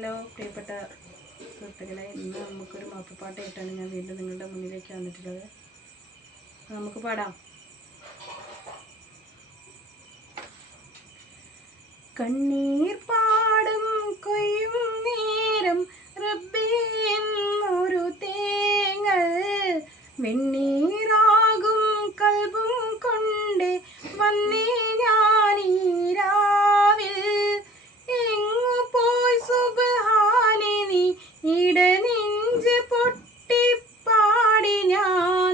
Hello പ്രിയപ്പെട്ട സുഹൃത്തുക്കളെ, ഇന്ന് നമുക്കൊരു മാപ്പിപ്പാട്ടായിട്ടാണ് ഞാൻ വീണ്ടും നിങ്ങളുടെ മുന്നിലേക്ക് വന്നിട്ടുള്ളത്. നമുക്ക് പാടാം. കണ്ണീർ പാടും കൊയ്യും നേരം റബ്ബേ എന്നൊരു തേങ്ങൽ വെണ്ണീറാകും കൽബും കൊണ്ട് വന്നേ ഞാനീരാവിൽ. എങ്ങു പോയി സുബ്ഹാനെ നീ ഇടനെഞ്ച് പൊട്ടിപ്പാടി ഞാൻ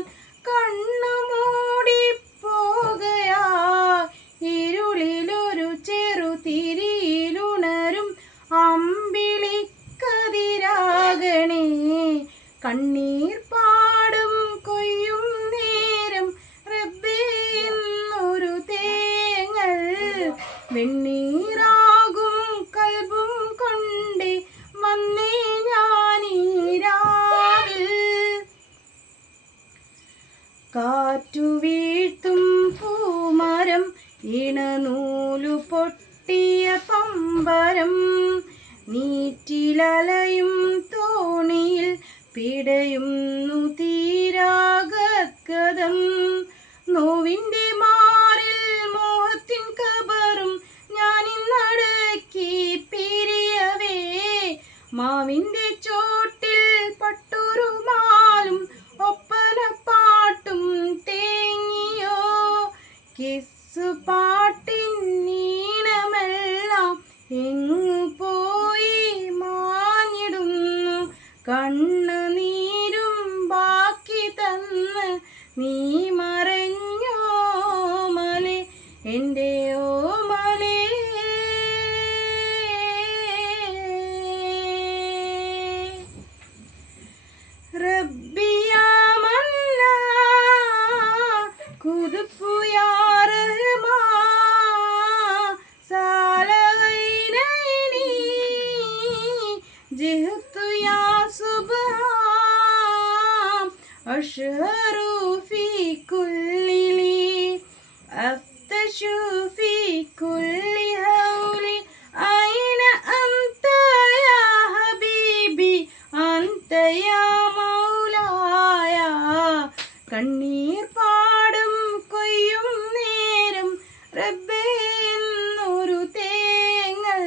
കണ്ണു മൂടിപ്പോകയാ. ഇരുളിലൊരു ചെറുതിരിയിലുണരും അമ്പിളിക്കതിരാകണേ. കണ്ണീർ പാടും കൊയ്യും നേരം റബ്ബേ എന്നൊരു തേങ്ങൽ വെണ്ണീറാകും കൽബും കൊണ്ട് വന്നേ ഞാനീരാവിൽ. കാറ്റു വീഴ്ത്തും പൂമരം ഇണനൂലു പൊട്ടിയ പമ്പരം നീറ്റിലലയും തോണിയിൽ പിടയുന്നു തീരാഗദ്ഗതം. നോവിൻ്റെ മാറിൽ മോഹത്തിൻ കബറും ഞാനിന്നടക്കി പിരിയവേ. മാവിൻ്റെ ചോട്ടിൽ പട്ടുറുമാലും ഒപ്പനപ്പാട്ടും തേങ്ങിയോ. കിസ്സു പാട്ടിൻ നീണമെല്ലാം എങ്ങു പോയി മാഞ്ഞിടുന്നു. കണ്ണുനീരും ബാക്കി തന്ന് നീ മറഞ്ഞോ മലേ, എൻ്റെ ഓമലേ. റബ്ബിയാ മന്നാ കുതുപ്പു യാ റഹ്മാൻ സാലൈനൈനി ജിഹ്തു യാ സുബ്ഹാൻ അഷ്ഹറു ഫീ കുല്ലി അഫ്തശു ഫീ കുല്ലി ഹൗലി ഐന അൻത യാ ഹബീബി അൻത യാ മൗലായ. കണ്ണീർ പാടും കൊയ്യും നേരം റബ്ബേ എന്നൊരു തേങ്ങൽ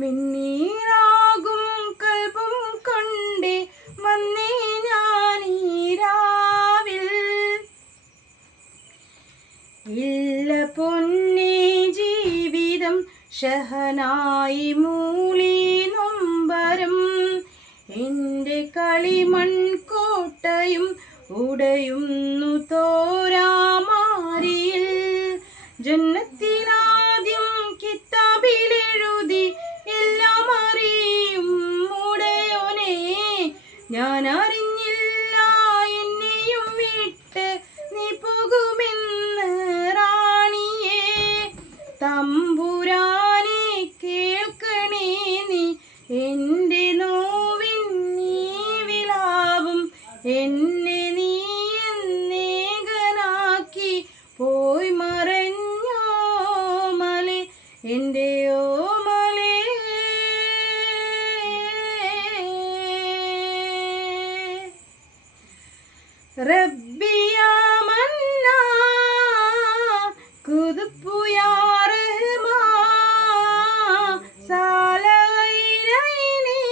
വെണ്ണീറാകും കൽബും കൊണ്ട് വന്നേ ഞാനീരാവിൽ. ഇല്ല പൊന്നേ ജീവിതം ഷഹനായി മൂളി നൊമ്പരം. എൻ്റെ കളിമൺകോട്ടയും ഉടയുന്നു തോരാമാരിയിൽ. ജന്നത്തിലാദ്യം കിതാബിലെഴുതി എല്ലാം അറിയും ഉടയോനെ. ഞാൻ അറിഞ്ഞില്ല എന്നെയും വിട്ട് നീ പോകുമെന്ന് റാണിയേ. തമ്പുരാനെ കേൾക്കണേ നീ എൻ്റെ നോവിൻ നീ വിലാപം. എന്നെ നീ എന്നേകനാക്കി പോയി മറഞ്ഞോ മലേ, എൻ്റെ ഓമലേ. റബ്ബിയാ മന്നാ കുതുപ്പു യാ റഹ്മാൻ സാലൈനൈനി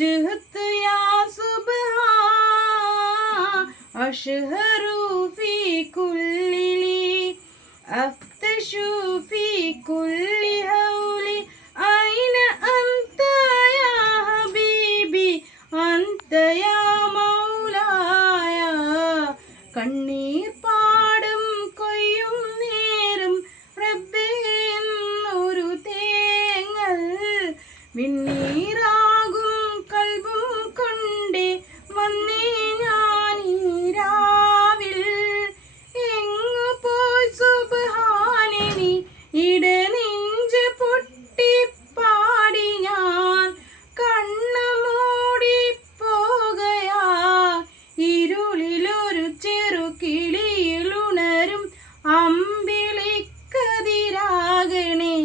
ജിഹ്തു യാ സുബ്ഹാൻ അഷ്ഹറു ഫീ കുല്ലി അഫ്തശു ഫീ കുല്ലി ഹൗലി ഐന അൻത യാ ഹബീബി അൻത യാ മൗലായ. കണ്ണീർ പാടും കൊയ്യും നേരം റബ്ബേ എന്നൊരു തേങ്ങൽ വെണ്ണീറാകും കൽബും കൊണ്ട് വന്നേ ഞാനീരാവിൽ. എങ്ങു പോയി സുബ്ഹാനെ നീ ഇടനെഞ്ച് പൊട്ടിപ്പാടി ഞാൻ കണ്ണു മൂടിപ്പോകയാ. ഇരുളിലൊരു ചെറുകിളിയിലുണരും അമ്പിളിക്കതിരാകണേ.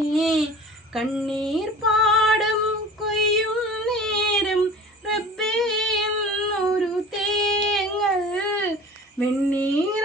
കണ്ണീർ പാട വെണ്ണീർ